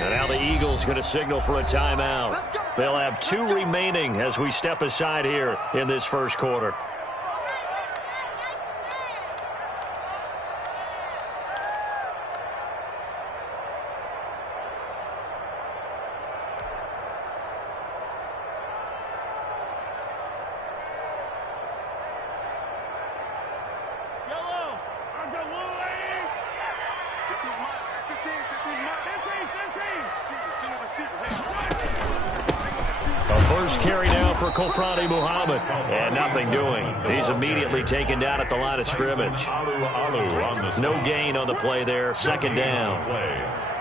And now the Eagles going to signal for a timeout. They'll have 2 remaining as we step aside here in this first quarter. Muhammad, and nothing doing. He's immediately taken down at the line of scrimmage. No gain on the play there. Second down.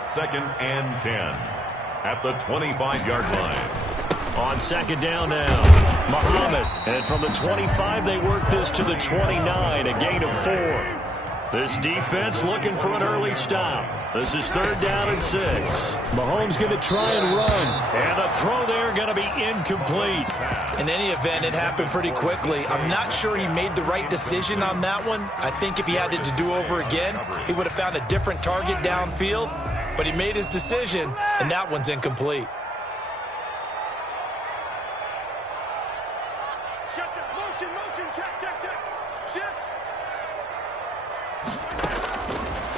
Second and 10 at the 25-yard line. On second down now, Muhammad. And from the 25, they work this to the 29, a gain of 4. This defense looking for an early stop. This is third down and 6. Mahomes going to try and run. And the throw there going to be incomplete. In any event, it happened pretty quickly. I'm not sure he made the right decision on that one. I think if he had it to do over again, he would have found a different target downfield. But he made his decision, and that one's incomplete.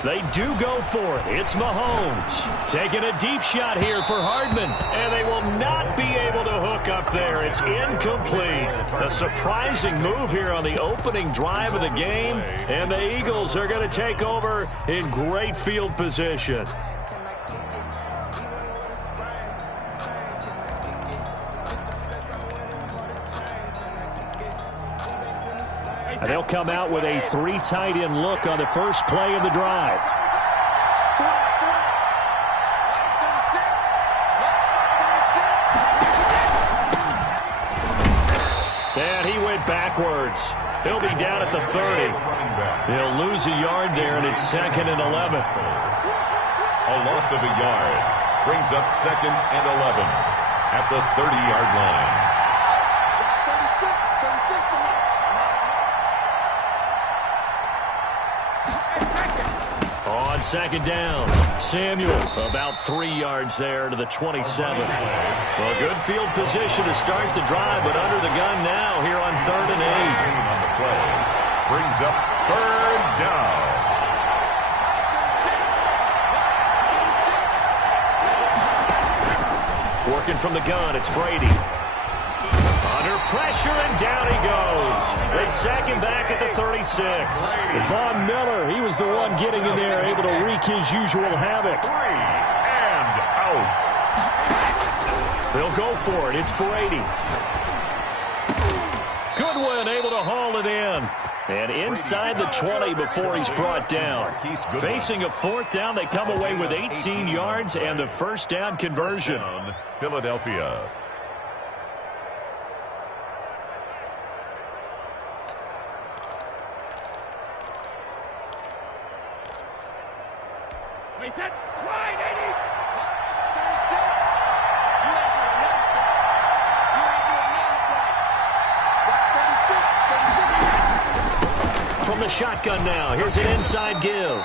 They do go for it. It's Mahomes taking a deep shot here for Hardman, and they will not be able to hook up there. It's incomplete. A surprising move here on the opening drive of the game, and the Eagles are going to take over in great field position. And they'll come out with a 3 tight end look on the first play of the drive. And he went backwards. He'll be down at the 30. He'll lose a yard there, and it's second and 11. A loss of a yard brings up second and 11 at the 30-yard line. On second down, Samuel about 3 yards there to the 27. Well, good field position to start the drive, but under the gun now here on 3rd and 8. On the play brings up 3rd down. Working from the gun, it's Brady. Under pressure, and down he goes. They sack him back at the 36. Von Miller, he was the one getting in there, able to wreak his usual havoc. 3 and out. They'll go for it. It's Brady. Goodwin able to haul it in. And inside the 20 before he's brought down. Facing a 4th down, they come away with 18 yards and the first down conversion. Philadelphia. From the shotgun now, here's an inside give.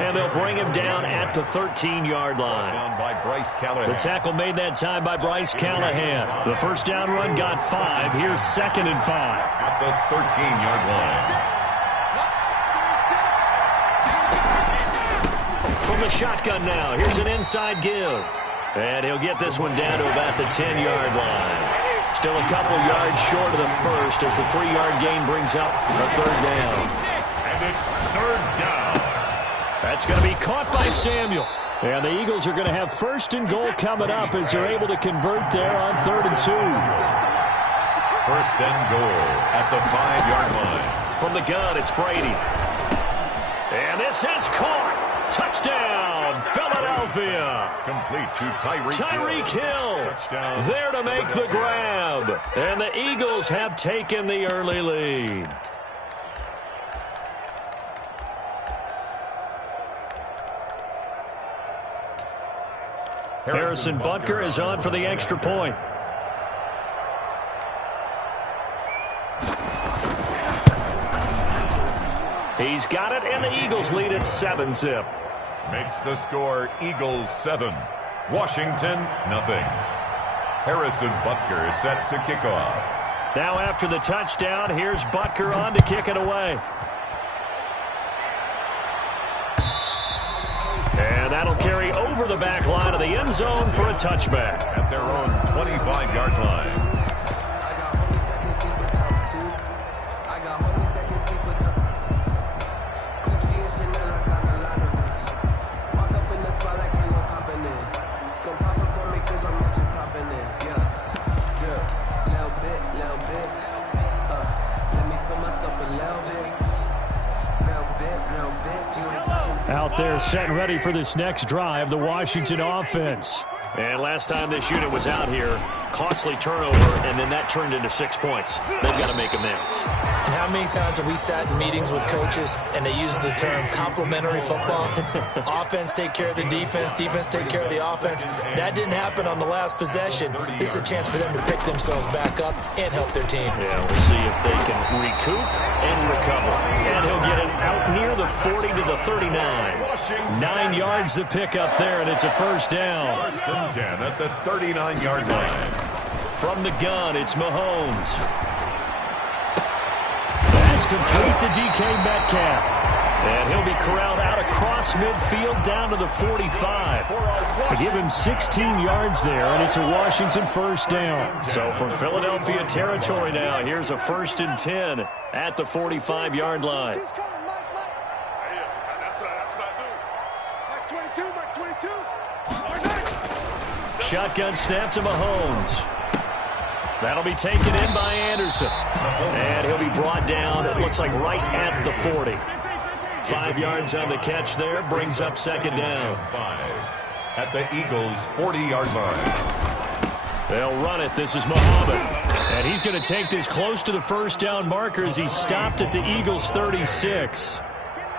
And they'll bring him down at the 13-yard line. The tackle made that time by Bryce Callahan. The first down run got 5. Here's 2nd and 5. At the 13-yard line. From the shotgun now, here's an inside give. And he'll get this one down to about the 10-yard line. Still a couple yards short of the first as the 3-yard gain brings up a 3rd down. And it's 3rd down. That's going to be caught by Samuel. And the Eagles are going to have 1st and goal coming up as they're able to convert there on 3rd and 2. 1st and goal at the 5-yard line. From the gun, it's Brady. And this is caught. Touchdown, Philadelphia. Complete to Tyreek Hill. Touchdown. There to make the grab. And the Eagles have taken the early lead. Harrison Butker is on for the extra point. He's got it, and the Eagles lead at 7-zip. Makes the score Eagles 7, Washington nothing. Harrison Butker is set to kick off. Now after the touchdown, here's Butker on to kick it away. And that'll carry over the back line of the end zone for a touchback. At their own 25-yard line. Out there set and ready for this next drive, the Washington offense. And last time this unit was out here, costly turnover, and then that turned into 6 points. They've got to make amends. And how many times have we sat in meetings with coaches and they use the term complementary football? Offense take care of the defense, defense take care of the offense. That didn't happen on the last possession. This is a chance for them to pick themselves back up and help their team. Yeah, we'll see if they can recoup and recover. And he'll get it out near the 40 to the 39. 9 yards to pick up there, and it's a first down. First and 10 at the 39-yard line. From the gun, it's Mahomes. That's complete to DK Metcalf. And he'll be corralled out across midfield down to the 45. They give him 16 yards there, and it's a Washington first down. So from Philadelphia territory now, here's a first and 10 at the 45-yard line. Shotgun snap to Mahomes. That'll be taken in by Anderson. And he'll be brought down, it looks like right at the 40. 5 yards on the catch there, brings up second down. 5 at the Eagles' 40-yard line. They'll run it. This is Muhammad. And he's going to take this close to the first down marker as he stopped at the Eagles' 36.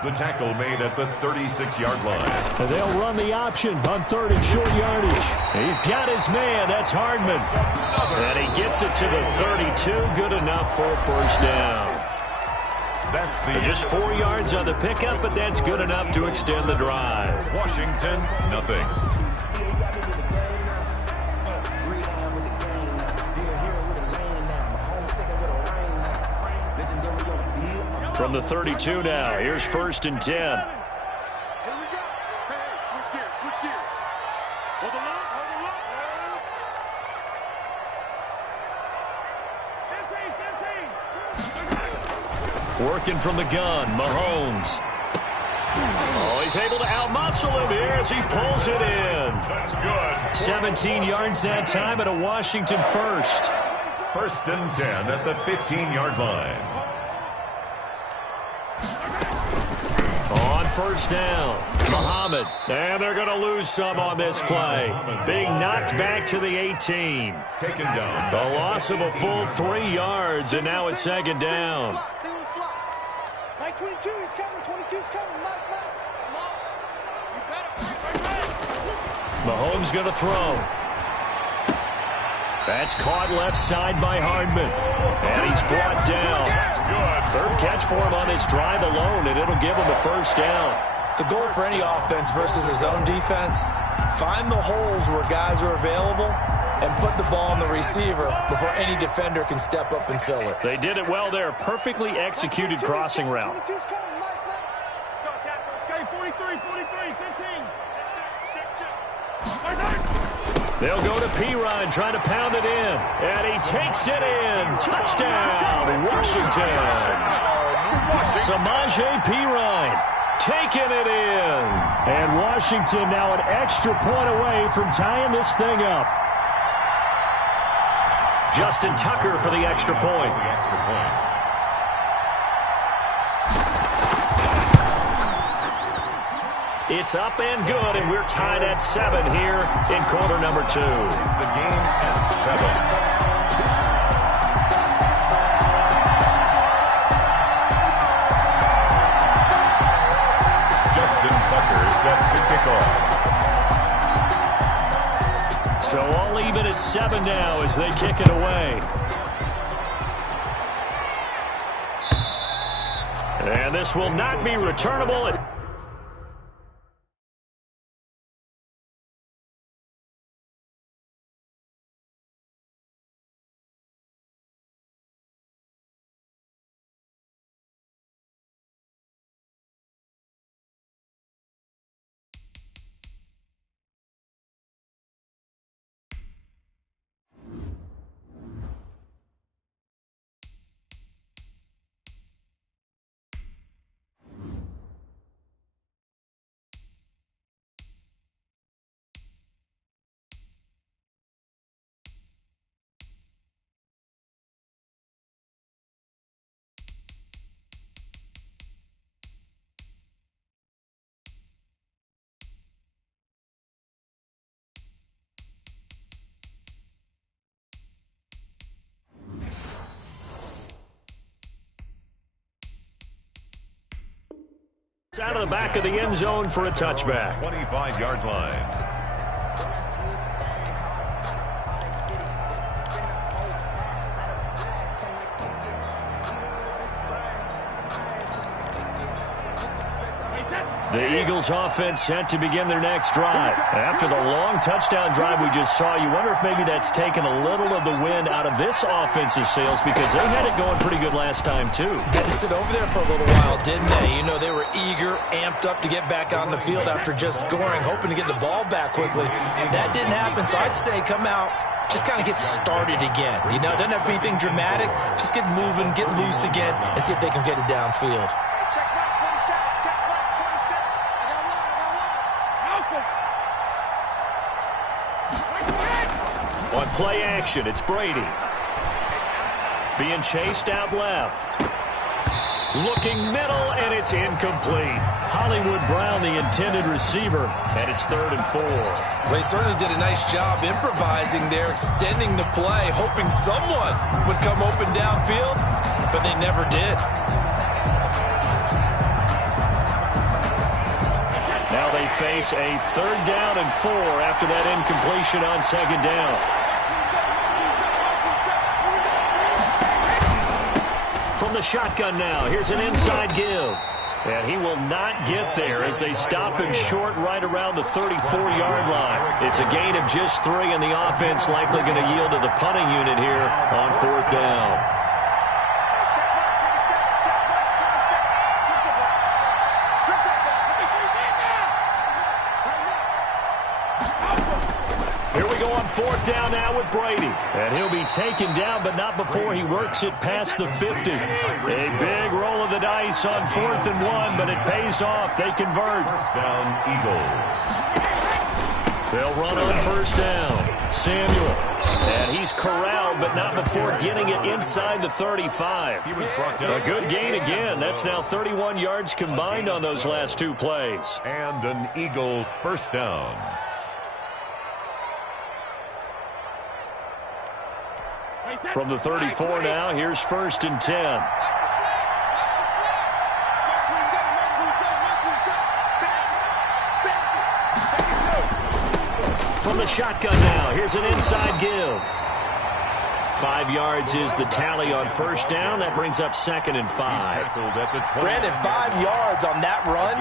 The tackle made at the 36-yard line. And they'll run the option on third and short yardage. He's got his man. That's Hardman. And he gets it to the 32. Good enough for a first down. That's the just 4 yards on the pickup, but that's good enough to extend the drive. Washington nothing. From the 32 now, here's first and 10. Here we go. Hey, switch gears, switch gears. Hold the lock, hold the lock. Working from the gun, Mahomes. Oh, he's able to outmuscle him here as he pulls it in. That's good. 17 yards that time at a Washington first. First and 10 at the 15-yard line. On first down, Muhammad. And they're going to lose some on this play. Being knocked back to the 18. Taken down. The loss of a full 3 yards, and now it's second down. 22, he's coming, 22's coming, Mike. Mahomes going to throw. That's caught left side by Hardman. And he's brought down. That's good. Third catch for him on this drive alone, and it'll give him a first down. The goal for any offense versus his own defense, find the holes where guys are available and put the ball on the receiver before any defender can step up and fill it. They did it well there. Perfectly executed crossing route. 22's coming, Mike. Okay, 43, 15. They'll go to Pirine, trying to pound it in. And he takes it in. Touchdown, Washington. Samaje Pirine taking it in. And Washington now an extra point away from tying this thing up. Justin Tucker for the extra point. The extra point. It's up and good, and we're tied at 7 here in quarter number 2. It's the game at 7. Justin Tucker set to kick off. So all even at 7 now as they kick it away. And this will not be returnable. Out of the back of the end zone for a touchback. 25-yard line. The Eagles offense set to begin their next drive. After the long touchdown drive we just saw, you wonder if maybe that's taken a little of the wind out of this offensive sails, because they had it going pretty good last time too. Had to sit over there for a little while, didn't they? You know, they were eager, amped up to get back on the field after just scoring, hoping to get the ball back quickly. That didn't happen, so I'd say come out, just kind of get started again. You know, it doesn't have to be anything dramatic. Just get moving, get loose again, and see if they can get it downfield. On play action, it's Brady. Being chased out left. Looking middle, and it's incomplete. Hollywood Brown, the intended receiver, and it's 3rd and 4. Well, they certainly did a nice job improvising there, extending the play, hoping someone would come open downfield, but they never did. Now they face a 3rd down and 4 after that incompletion on 2nd down. From the shotgun now, here's an inside give. And he will not get there as they stop him short right around the 34-yard line. It's a gain of just 3, and the offense likely going to yield to the punting unit here on 4th down. Here we go on 4th down now with Brady. And he'll be taken down, but not before he works it past the 50. A big roll of the dice on 4th and 1, but it pays off. They convert. 1st down, Eagles. They'll run on 1st down. Samuel. And he's corralled, but not before getting it inside the 35. A good gain again. That's now 31 yards combined on those last 2 plays. And an Eagle 1st down. From the 34 now, here's 1st and 10. From the shotgun now, here's an inside give. 5 yards is the tally on 1st down. That brings up 2nd and 5. Brandon, 5 yards on that run.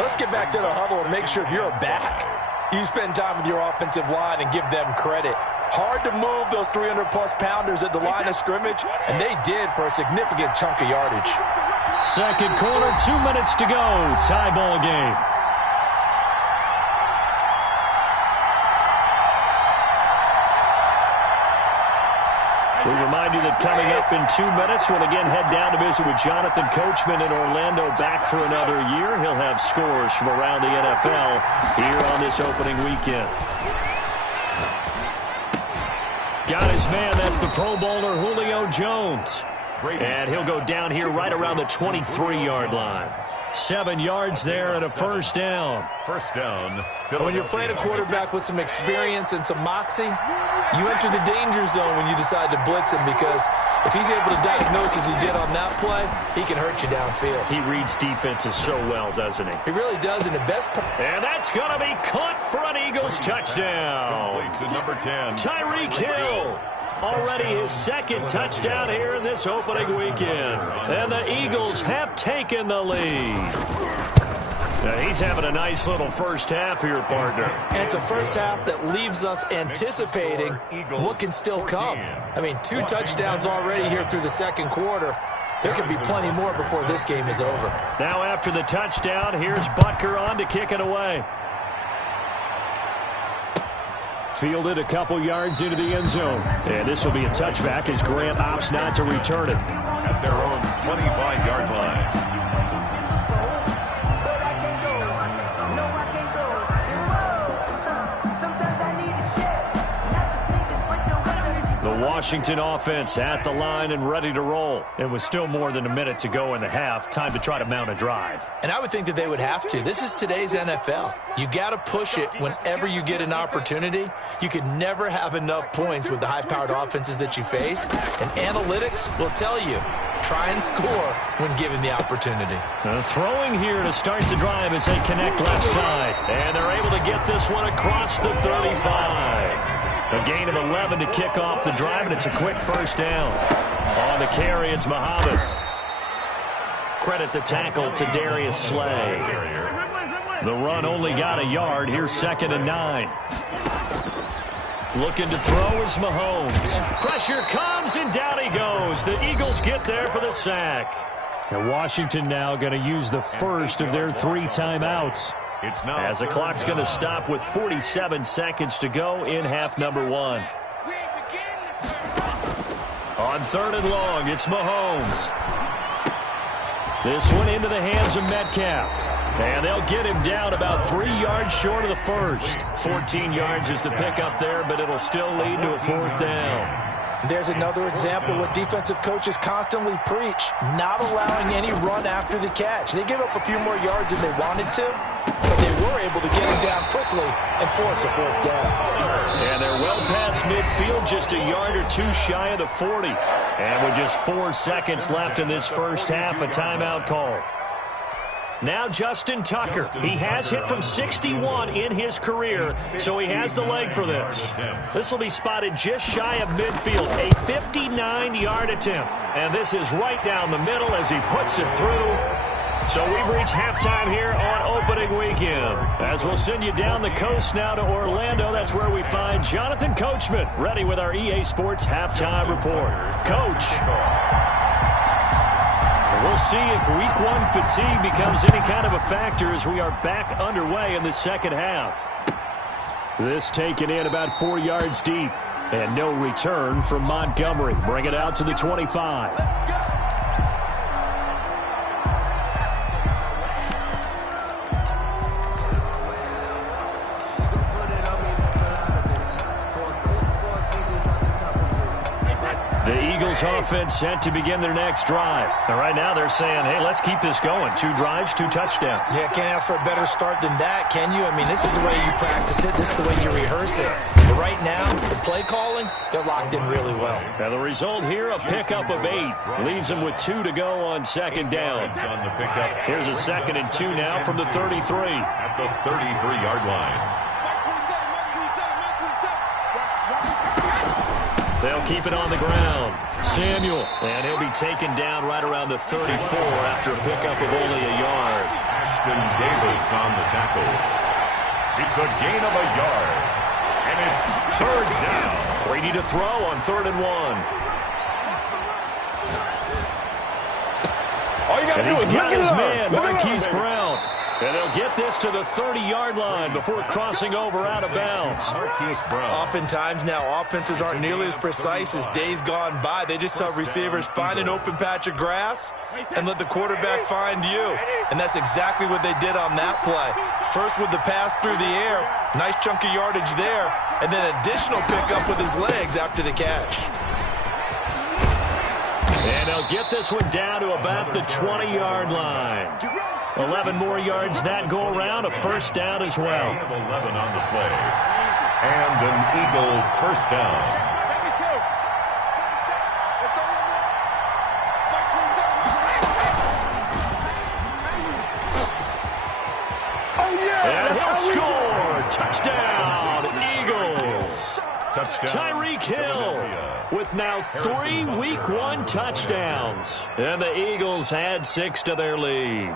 Let's get back to the huddle and make sure if you're a back, you spend time with your offensive line and give them credit. Hard to move those 300-plus pounders at the line of scrimmage, and they did for a significant chunk of yardage. 2nd quarter, 2 minutes to go. Tie ball game. We remind you that coming up in 2 minutes, we'll again head down to visit with Jonathan Coachman in Orlando, back for another year. He'll have scores from around the NFL here on this opening weekend. Got his man, that's the Pro Bowler Julio Jones. And he'll go down here right around the 23-yard line. 7 yards there and a 1st down. 1st down. When you're playing a quarterback with some experience and some moxie, you enter the danger zone when you decide to blitz him, because if he's able to diagnose as he did on that play, he can hurt you downfield. He reads defenses so well, doesn't he? He really does, and the best part. And that's going to be caught for an Eagles touchdown. To number 10. Tyreek Hill. Already his second touchdown here in this opening weekend. And the Eagles have taken the lead. Now he's having a nice little first half here, partner. And it's a first half that leaves us anticipating what can still come. I mean, 2 touchdowns already here through the second quarter. There could be plenty more before this game is over. Now after the touchdown, here's Butker on to kick it away. Fielded a couple yards into the end zone. And this will be a touchback as Grant opts not to return it. At their own 25-yard line. The Washington offense at the line and ready to roll. It was still more than a minute to go in the half. Time to try to mount a drive. And I would think that they would have to. This is today's NFL. You got to push it whenever you get an opportunity. You could never have enough points with the high-powered offenses that you face. And analytics will tell you, try and score when given the opportunity. Throwing here to start the drive as they connect left side. And they're able to get this one across the 35. A gain of 11 to kick off the drive, and it's a quick first down. On the carry, it's Muhammad. Credit the tackle to Darius Slay. The run only got a yard. Here's 2nd and 9. Looking to throw is Mahomes. Pressure comes, and down he goes. The Eagles get there for the sack. And Washington now going to use the first of their 3 timeouts. As the clock's going to stop with 47 seconds to go in half number 1. On 3rd and long, it's Mahomes. This one into the hands of Metcalf. And they'll get him down about 3 yards short of the first. 14 yards is the pickup there, but it'll still lead to a 4th down. There's another example what defensive coaches constantly preach, not allowing any run after the catch. They give up a few more yards than they wanted to, but they were able to get him down quickly and force a 4th down. And they're well past midfield, just a yard or 2 shy of the 40. And with just 4 seconds left in this first half, a timeout call. Now Justin Tucker. He has hit from 61 in his career, so he has the leg for this. This will be spotted just shy of midfield, a 59-yard attempt. And this is right down the middle as he puts it through. So we've reached halftime here on opening weekend. As we'll send you down the coast now to Orlando, that's where we find Jonathan Coachman, ready with our EA Sports halftime report. Coach. We'll see if week 1 fatigue becomes any kind of a factor as we are back underway in the second half. This taken in about 4 yards deep. And no return from Montgomery. Bring it out to the 25. The Eagles offense set to begin their next drive. And right now they're saying, hey, let's keep this going. 2 drives, 2 touchdowns. Yeah, can't ask for a better start than that, can you? I mean, this is the way you practice it. This is the way you rehearse it. But right now, the play calling, they're locked in really well. Now the result here, a pickup of 8. Leaves them with 2 to go on 2nd down. Here's a 2nd and 2 now from the 33. At the 33-yard line. They'll keep it on the ground. Samuel, and he'll be taken down right around the 34 after a pickup of only a yard. Ashton Davis on the tackle. It's a gain of a yard. And it's 3rd down. Brady to throw on 3rd and 1. All you got to do is got his man, Marquise Brown. And they'll get this to the 30-yard line before crossing over out of bounds. Marquise Brown. Oftentimes now, offenses aren't nearly as precise as days gone by. They just saw receivers find an open patch of grass and let the quarterback find you. And that's exactly what they did on that play. First with the pass through the air, nice chunk of yardage there, and then additional pickup with his legs after the catch. And they'll get this one down to about the 20-yard line. 11 more yards that go around, a 1st down as well. 11 on the play. And an Eagle 1st down. And he'll score. Touchdown, Eagles. Touchdown. Tyreek Hill. with now 3 Week 1 touchdowns. And the Eagles add 6 to their lead.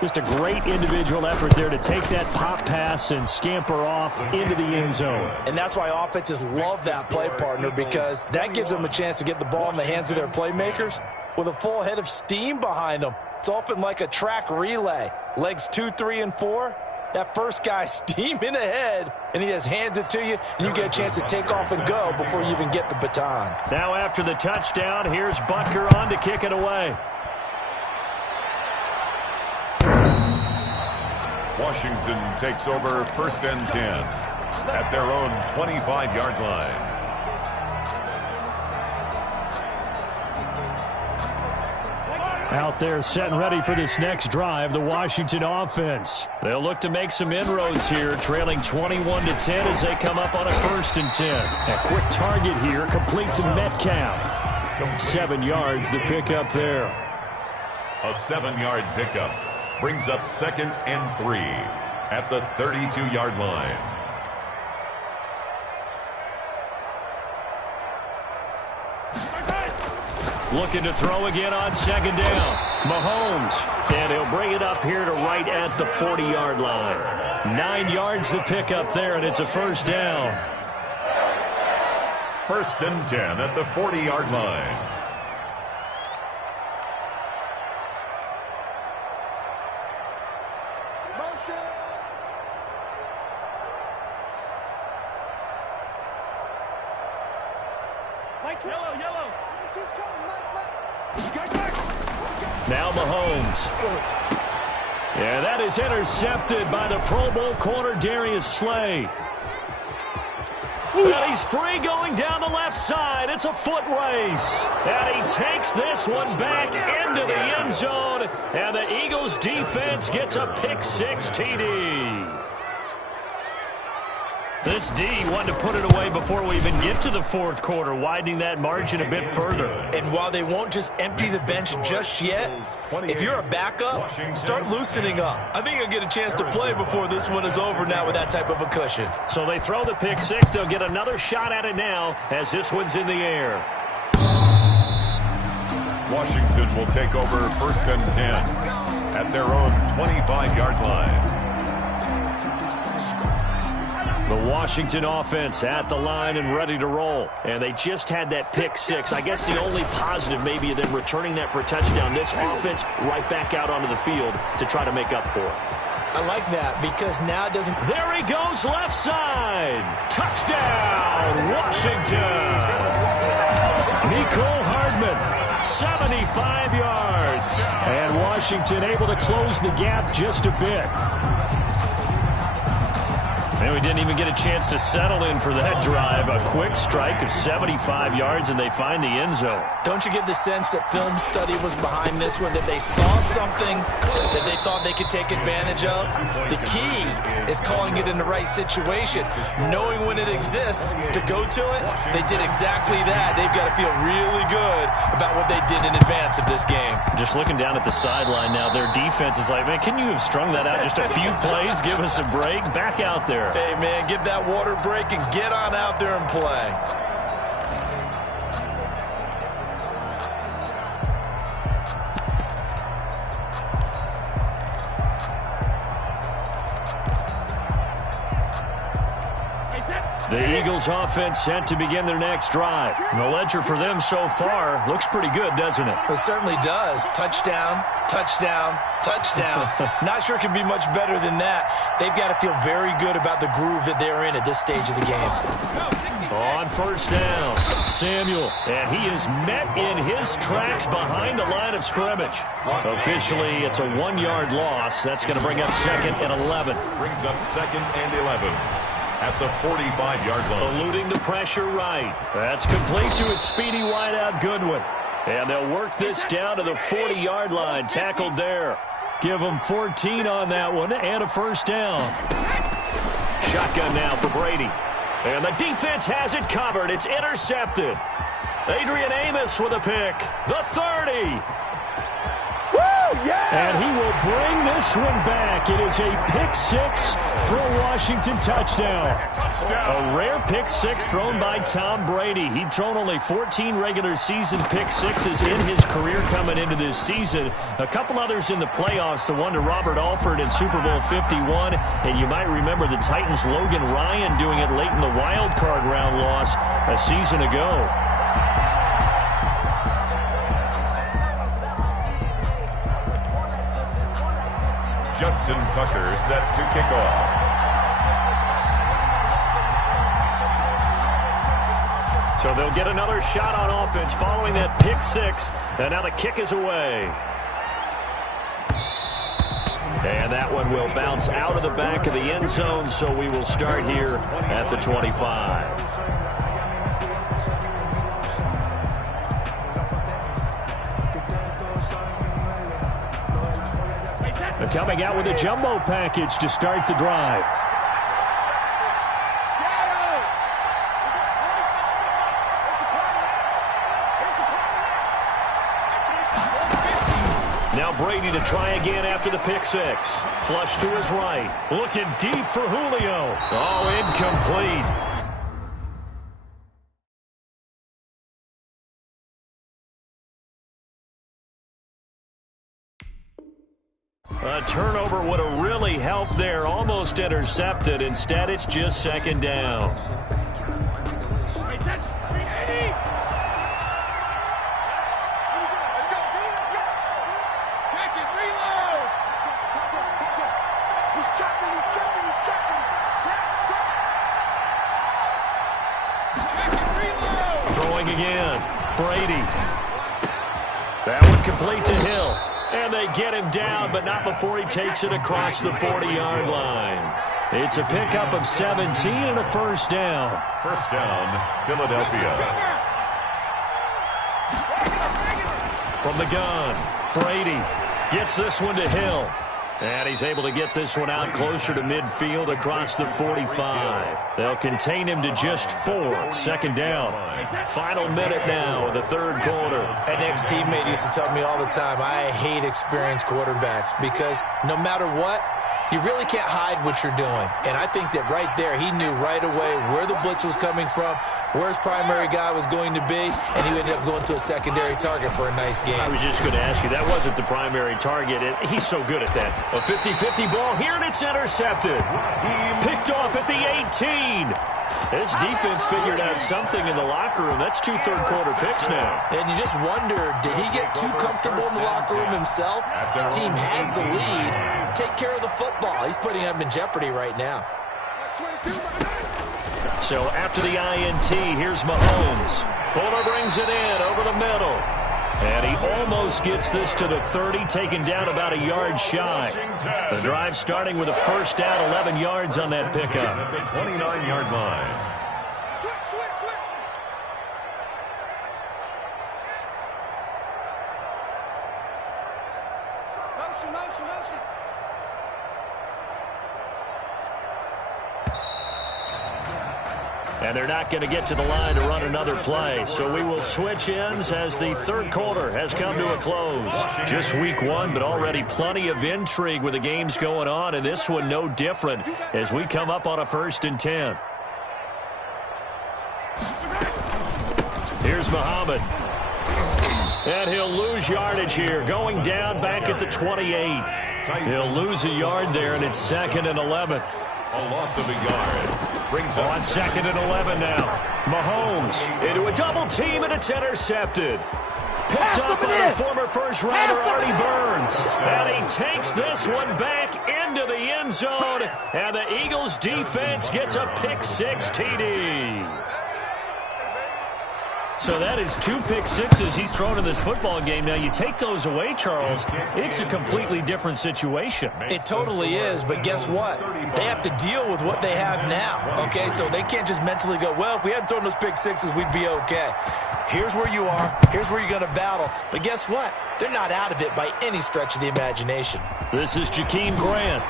Just a great individual effort there to take that pop pass and scamper off into the end zone. And that's why offenses love that play, partner, because that gives them a chance to get the ball in the hands of their playmakers with a full head of steam behind them. It's often like a track relay. Legs 2, 3, and 4. That first guy steaming ahead, and he just hands it to you, and you get a chance to take off and go before you even get the baton. Now after the touchdown, here's Butker on to kick it away. Washington takes over 1st and 10 at their own 25-yard line. Out there set and ready for this next drive, the Washington offense. They'll look to make some inroads here, trailing 21-10 as they come up on a 1st and 10. A quick target here, complete to Metcalf. 7 yards, the pickup there. A 7-yard pickup brings up 2nd and 3 at the 32-yard line. Looking to throw again on 2nd down. Mahomes, and he'll bring it up here to right at the 40-yard line. 9 yards the pickup there, and it's a 1st down. 1st and 10 at the 40-yard line. Yellow. Now Mahomes. Yeah, that is intercepted by the Pro Bowl corner Darius Slay. And he's free going down the left side. It's a foot race. And he takes this one back into the end zone. And the Eagles defense gets a pick-6 TD. This D wanted to put it away before we even get to the 4th quarter, widening that margin a bit further. And while they won't just empty the bench just yet, if you're a backup, start loosening up. I think you'll get a chance to play before this one is over now with that type of a cushion. So they throw the pick-6. They'll get another shot at it now as this one's in the air. Washington will take over 1st and 10 at their own 25-yard line. The Washington offense at the line and ready to roll. And they just had that pick-6. I guess the only positive maybe of them returning that for a touchdown. This offense right back out onto the field to try to make up for it. I like that because now it doesn't... There he goes, left side. Touchdown, Washington. Nicole Hardman, 75 yards. And Washington able to close the gap just a bit. And we didn't even get a chance to settle in for that drive. A quick strike of 75 yards, and they find the end zone. Don't you get the sense that film study was behind this one, that they saw something that they thought they could take advantage of? The key is calling it in the right situation, knowing when it exists to go to it. They did exactly that. They've got to feel really good about what they did in advance of this game. Just looking down at the sideline now, their defense is like, man, can you have strung that out just a few plays? Give us a break. Back out there. Hey, man, give that water break and get on out there and play. The Eagles offense set to begin their next drive. And the ledger for them so far looks pretty good, doesn't it? It certainly does. Touchdown, touchdown, touchdown. Not sure it can be much better than that. They've got to feel very good about the groove that they're in at this stage of the game. On 1st down, Samuel, and he is met in his tracks behind the line of scrimmage. Officially, it's a 1-yard loss. That's going to bring up 2nd and 11. Brings up 2nd and 11. At the 45-yard line. Eluding the pressure right. That's complete to a speedy wideout Goodwin. And they'll work this down to the 40-yard line. Tackled there. Give them 14 on that one and a 1st down. Shotgun now for Brady. And the defense has it covered. It's intercepted. Adrian Amos with a pick. The 30. Woo! And he will bring this one back. It is a pick six for a Washington touchdown. A rare pick six thrown by Tom Brady. He'd thrown only 14 regular season pick sixes in his career coming into this season. A couple others in the playoffs, the one to Robert Alford in Super Bowl 51. And you might remember the Titans' Logan Ryan doing it late in the wild card round loss a season ago. Justin Tucker set to kick off. So they'll get another shot on offense following that pick six. And now the kick is away. And that one will bounce out of the back of the end zone, so we will start here at the 25. They're coming out with a jumbo package to start the drive. Now Brady to try again after the pick six. Flush to his right. Looking deep for Julio. Oh, incomplete. A turnover would have really helped there. Almost intercepted. Instead, it's just second down. Throwing again. Brady. That one complete to Hill. And they get him down, but not before he takes it across the 40-yard line. It's a pickup of 17 and a first down. First down, Philadelphia. From the gun, Brady gets this one to Hill. And he's able to get this one out closer to midfield across the 45. They'll contain him to just 4. Second down. Final minute now of the third quarter. An ex-teammate used to tell me all the time, I hate experienced quarterbacks because no matter what, you really can't hide what you're doing. And I think that right there, he knew right away where the blitz was coming from, where his primary guy was going to be, and he ended up going to a secondary target for a nice game. I was just going to ask you, that wasn't the primary target. He's so good at that. A 50-50 ball here, and it's intercepted. Picked off at the 18. This defense figured out something in the locker room. That's 2 third-quarter picks now. And you just wonder, did he get too comfortable in the locker room himself? His team has the lead. Take care of the football. He's putting him in jeopardy right now. So after the INT, here's Mahomes. Fuller brings it in over the middle. And he almost gets this to the 30, taken down about a yard shy. The drive starting with a first down, 11 yards on that pickup. At the 29-yard line. And they're not going to get to the line to run another play. So we will switch ends as the third quarter has come to a close. Just week one, but already plenty of intrigue with the games going on. And this one no different as we come up on a 1st and 10. Here's Muhammad. And he'll lose yardage here. Going down back at the 28. He'll lose a yard there, and it's 2nd and 11. A loss of a yard. Brings on 2nd and 11 now. Mahomes into a double team, and it's intercepted. Picked up by the former first-rounder Artie Burns. And he takes this one back into the end zone. And the Eagles defense gets a pick six TD. So that is 2 pick sixes he's thrown in this football game. Now, you take those away, Charles, it's a completely different situation. It totally is, but guess what? They have to deal with what they have now, okay? So they can't just mentally go, well, if we hadn't thrown those pick sixes, we'd be okay. Here's where you are. Here's where you're going to battle. But guess what? They're not out of it by any stretch of the imagination. This is Jakeem Grant.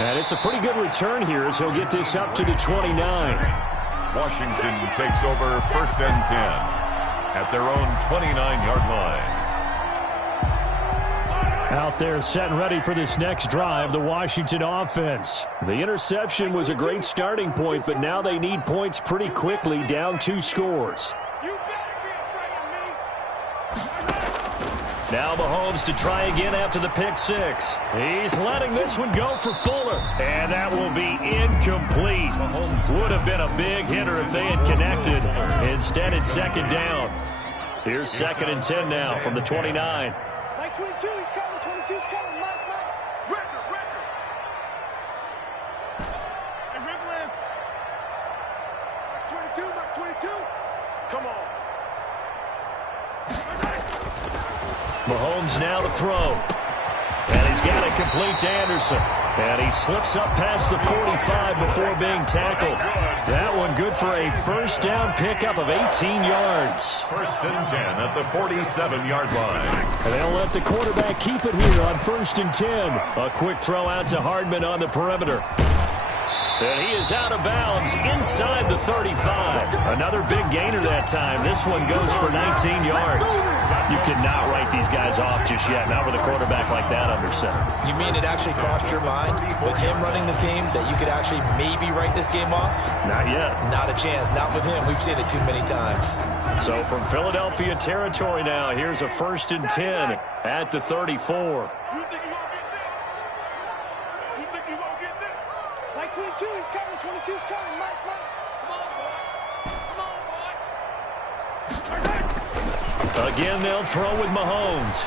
And it's a pretty good return here as he'll get this up to the 29. Washington takes over 1st and 10 at their own 29-yard line. Out there set and ready for this next drive, the Washington offense. The interception was a great starting point, but now they need points pretty quickly, down 2 scores. Now Mahomes to try again after the pick 6. He's letting this one go for Fuller. And that will be incomplete. Would have been a big hitter if they had connected. Instead, it's second down. Here's 2nd and 10 now from the 29. Like 22, he's coming. 22's coming. Mike. Record. Hey, Rip Liz. Max 22. Come on. Mahomes now to throw. And he's got it complete to Anderson. And he slips up past the 45 before being tackled. That one good for a first down pickup of 18 yards. 1st and 10 at the 47-yard line. And they'll let the quarterback keep it here on 1st and 10. A quick throw out to Hardman on the perimeter. And he is out of bounds inside the 35. Another big gainer that time. This one goes for 19 yards. You cannot write these guys off just yet, not with a quarterback like that under center. You mean it actually crossed your mind with him running the team that you could actually maybe write this game off? Not yet. Not a chance. Not with him. We've seen it too many times. So from Philadelphia territory now, here's a 1st and 10 at the 34. You think you gonna get this? Like 22, he's coming. 22's coming. Mike. Come on, boy. Again, they'll throw with Mahomes.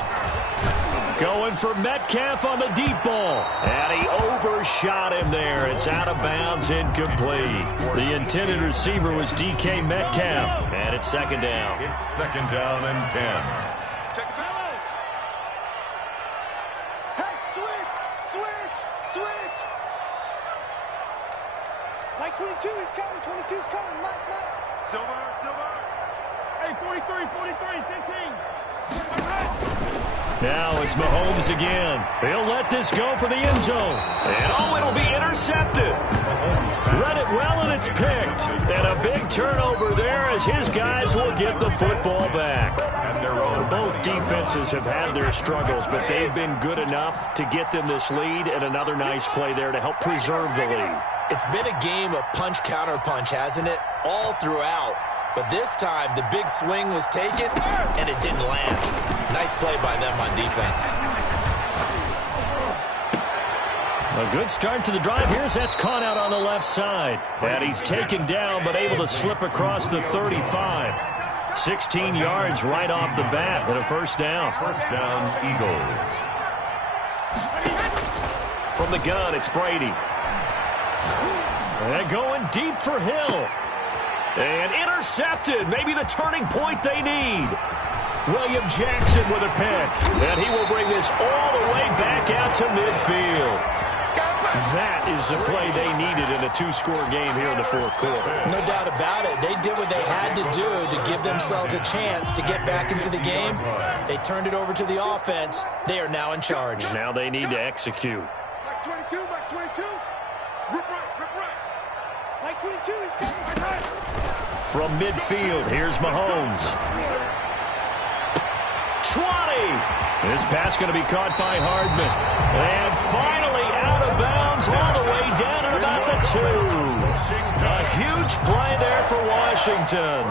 Going for Metcalf on the deep ball. And he overshot him there. It's out of bounds, incomplete. The intended receiver was DK Metcalf. And it's 2nd down. It's 2nd down and 10. Check it out. Hey, switch. Like 22, he's coming. 22's coming. Mike. Silver. Hey, 43, 15. Now it's Mahomes again. He'll let this go for the end zone. And it'll be intercepted. Read it well, and it's picked. And a big turnover there as his guys will get the football back. Both defenses have had their struggles, but they've been good enough to get them this lead, and another nice play there to help preserve the lead. It's been a game of punch-counter-punch, hasn't it? All throughout. But this time, the big swing was taken, and it didn't land. Nice play by them on defense. A good start to the drive. That's caught out on the left side. And he's taken down, but able to slip across the 35. 16 yards right off the bat, but a first down. First down, Eagles. From the gun, it's Brady. And going deep for Hill. And intercepted. Maybe the turning point they need. William Jackson with a pick. And he will bring this all the way back out to midfield. That is the play they needed in a 2-score game here in the 4th quarter. No doubt about it. They did what they had to do to give themselves a chance to get back into the game. They turned it over to the offense. They are now in charge. Now they need to execute. Max 22. Rip right. Like 22, he's coming. From midfield, here's Mahomes. 20. This pass going to be caught by Hardman. And finally out of bounds all the way down at about the 2. A huge play there for Washington.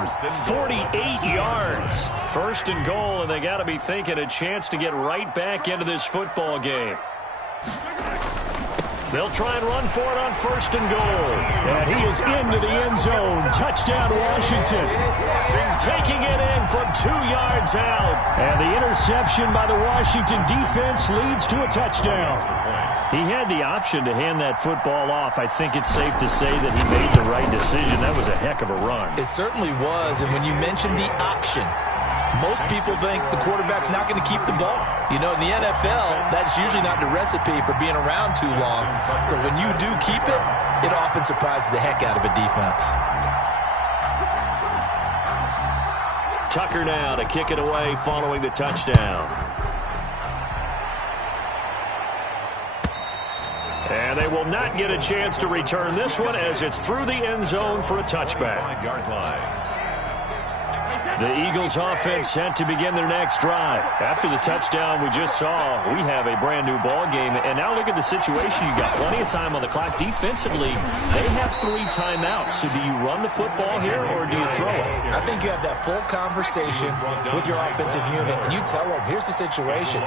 48 yards. 1st and goal, and they got to be thinking a chance to get right back into this football game. They'll try and run for it on 1st and goal. And he is into the end zone. Touchdown, Washington. Taking it in from 2 yards out. And the interception by the Washington defense leads to a touchdown. He had the option to hand that football off. I think it's safe to say that he made the right decision. That was a heck of a run. It certainly was. And when you mention the option, most people think the quarterback's not going to keep the ball. You know, in the NFL, that's usually not the recipe for being around too long. So when you do keep it, it often surprises the heck out of a defense. Tucker now to kick it away following the touchdown. And they will not get a chance to return this one as it's through the end zone for a touchback. 5-yard line. The Eagles offense set to begin their next drive. After the touchdown we just saw, we have a brand new ball game. And now look at the situation. You got plenty of time on the clock. Defensively, they have 3 timeouts. So do you run the football here or do you throw it? I think you have that full conversation with your offensive unit, and you tell them, here's the situation.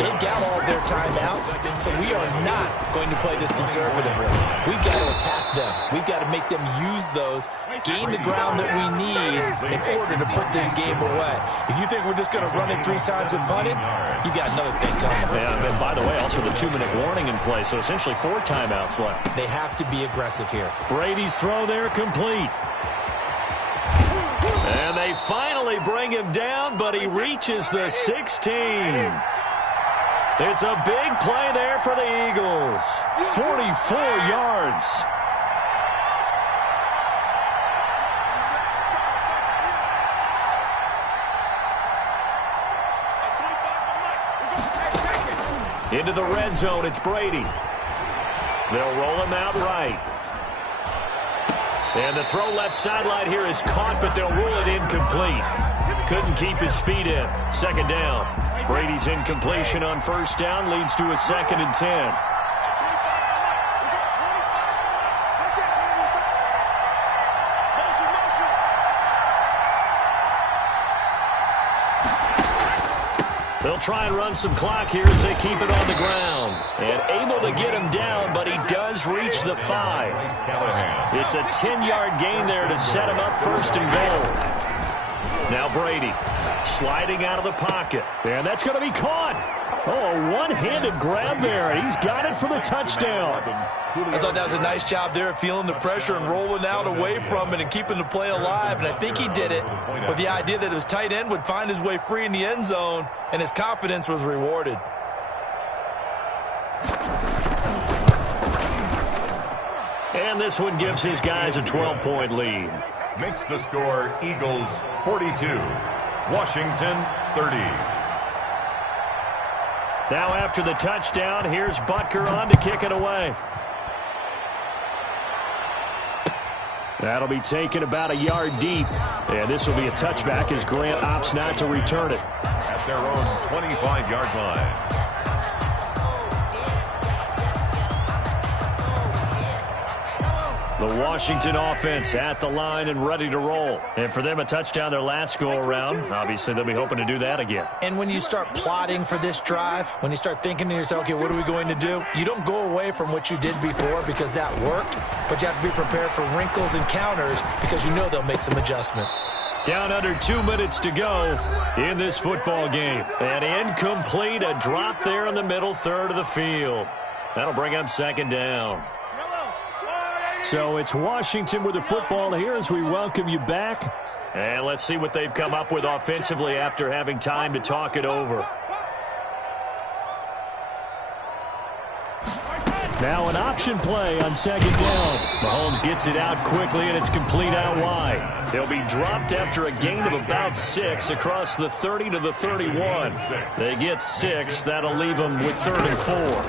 They've got all their timeouts, so we are not going to play this conservatively. We've got to attack them. We've got to make them use those, gain the ground that we need in order to put this game away. If you think we're just going to run it 3 times and punt it, you got another thing coming. Yeah, and by the way, also the 2-minute warning in play, so essentially 4 timeouts left. They have to be aggressive here. Brady's throw there complete. And they finally bring him down, but he reaches the 16. It's a big play there for the Eagles. 44 yards. Into the red zone, it's Brady. They'll roll him out right. And the throw left sideline here is caught, but they'll rule it incomplete. Couldn't keep his feet in. Second down. Brady's incompletion on first down leads to a 2nd and 10. They'll try and run some clock here as they keep it on the ground. And able to get him down, but he does reach the 5. It's a 10-yard gain there to set him up 1st and goal. Now Brady sliding out of the pocket. And that's going to be caught. Oh, a one-handed grab there, and he's got it for the touchdown. I thought that was a nice job there of feeling the pressure and rolling out away from it and keeping the play alive. And I think he did it with the idea that his tight end would find his way free in the end zone, and his confidence was rewarded. And this one gives his guys a 12-point lead. Makes the score Eagles 42, Washington 30. Now after the touchdown, here's Butker on to kick it away. That'll be taken about a yard deep. And this will be a touchback as Grant opts not to return it. At their own 25-yard line. The Washington offense at the line and ready to roll. And for them, a touchdown their last go-around. Obviously, they'll be hoping to do that again. And when you start plotting for this drive, when you start thinking to yourself, okay, what are we going to do? You don't go away from what you did before because that worked, but you have to be prepared for wrinkles and counters because you know they'll make some adjustments. Down under 2 minutes to go in this football game. And incomplete, a drop there in the middle third of the field. That'll bring up 2nd down. So it's Washington with the football here as we welcome you back. And let's see what they've come up with offensively after having time to talk it over. Now an option play on 2nd down. Mahomes gets it out quickly, and it's complete out wide. They'll be dropped after a gain of about 6 across the 30 to the 31. They get 6. That'll leave them with 3rd and 4.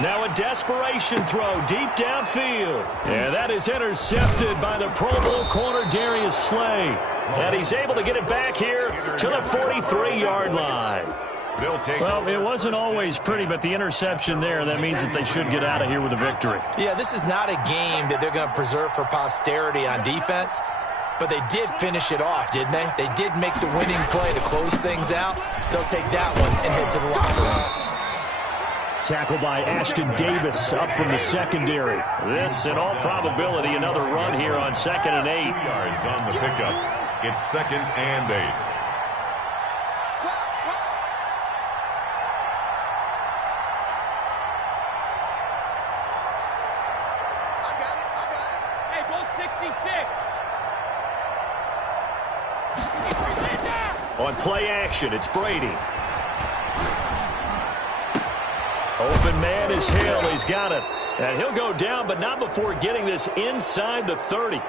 Now a desperation throw deep downfield. And that is intercepted by the Pro Bowl corner Darius Slay. And he's able to get it back here to the 43-yard line. Well, it wasn't always pretty, but the interception there, that means that they should get out of here with a victory. Yeah, this is not a game that they're going to preserve for posterity on defense. But they did finish it off, didn't they? They did make the winning play to close things out. They'll take that one and head to the locker room. Tackled by Ashton Davis up from the secondary. This, in all probability, another run here on 2nd and 8. 2 yards on the pickup. It's 2nd and 8. Hey, Bolt 66. On play action, it's Brady. Open man is Hill. He's got it. And he'll go down, but not before getting this inside the 30.